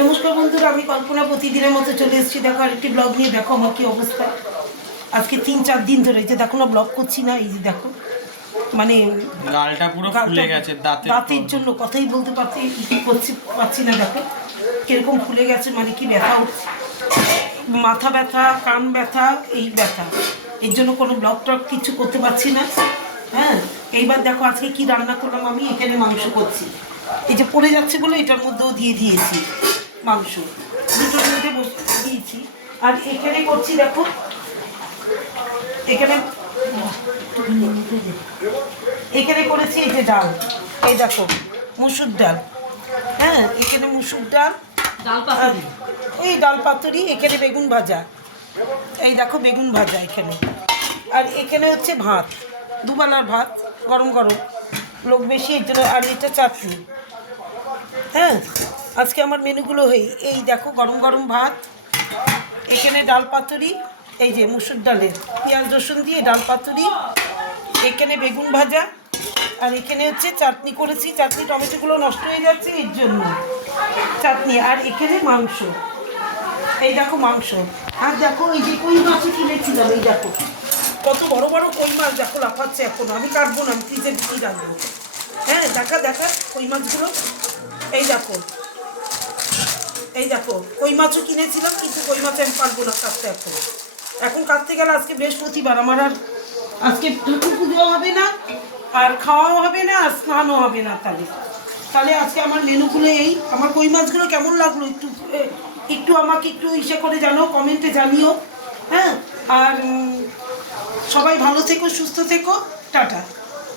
নমস্কার বন্ধুরা, আমি কল্পনা প্রতিদিনের মতো চলে এসেছি। দেখো আরেকটি ব্লগ নিয়ে। দেখো আমার কি অবস্থা। আজকে 3-4 দিন ধরে যে দেখো না ব্লগ করছি না, এই যে দেখো মানে গালটা পুরো ফুলে গেছে দাঁতের জন্য কথাই বলতে পারছি না। দেখো কিরকম ফুলে গেছে, মানে কি ব্যথা উঠছে, মাথা ব্যথা, কান ব্যথা, এই ব্যথা, এর জন্য কোনো ব্লগ টক কিছু করতে পারছি না। হ্যাঁ, এইবার দেখো আজকে কি রান্না করলাম। আমি এখানে মাংস করছি, এই যে পড়ে যাচ্ছে বলে এটার মধ্যেও দিয়ে দিয়েছি মাংস, দুটোর মধ্যে বসে দিয়েছি। আর এখানে করছি দেখো, এখানে করেছি এই যে ডাল, এই দেখো মুসুর ডাল। হ্যাঁ, এখানে মুসুর ডাল, এই ডাল পাতুরি, এখানে বেগুন ভাজা, এই দেখো বেগুন ভাজা এখানে। আর এখানে হচ্ছে ভাত, দুবেলার ভাত, গরম গরম, লোক বেশি এর জন্য। আর এটা চাটনি। হ্যাঁ, আজকে আমার মেনুগুলো এই দেখো গরম গরম ভাত, এখানে ডাল পাতুরি, এই যে মুসুর ডালের পেঁয়াজ রসুন দিয়ে ডাল পাতুরি, এখানে বেগুন ভাজা, আর এখানে হচ্ছে চাটনি করেছি। চাটনি টমেটোগুলো নষ্ট হয়ে যাচ্ছে এর জন্য চাটনি। আর এখানে মাংস, এই দেখো মাংস। আর দেখো এই যে কই মাছও কিনেছিলাম, এই দেখো কত বড় বড় কই মাছ, দেখো লাফাচ্ছে এখনো। আমি কাটবো না, আমি ফ্রিজে ঢুকিয়ে রাখবো। হ্যাঁ, দেখা কই মাছগুলো, এই দেখো, এই দেখো কই মাছও কিনেছিলাম, কিন্তু কই মাছ আমি পারবো না কাটতে। এখন কাটতে গেলে আজকে বৃহস্পতিবার, আমার আর আজকে ঠাকুর পুজো হবে না, আর খাওয়াও হবে না, আর স্নানও হবে না। তাহলে আজকে আমার মেনুগুলো এই। আমার কই মাছগুলো কেমন লাগলো একটু আমাকে একটু ইসে করে জানো, কমেন্টে জানিও। হ্যাঁ, আর সবাই ভালো থেকো, সুস্থ থেকো, টাটা।